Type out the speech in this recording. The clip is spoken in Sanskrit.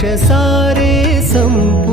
दोष सारे संपूर्ण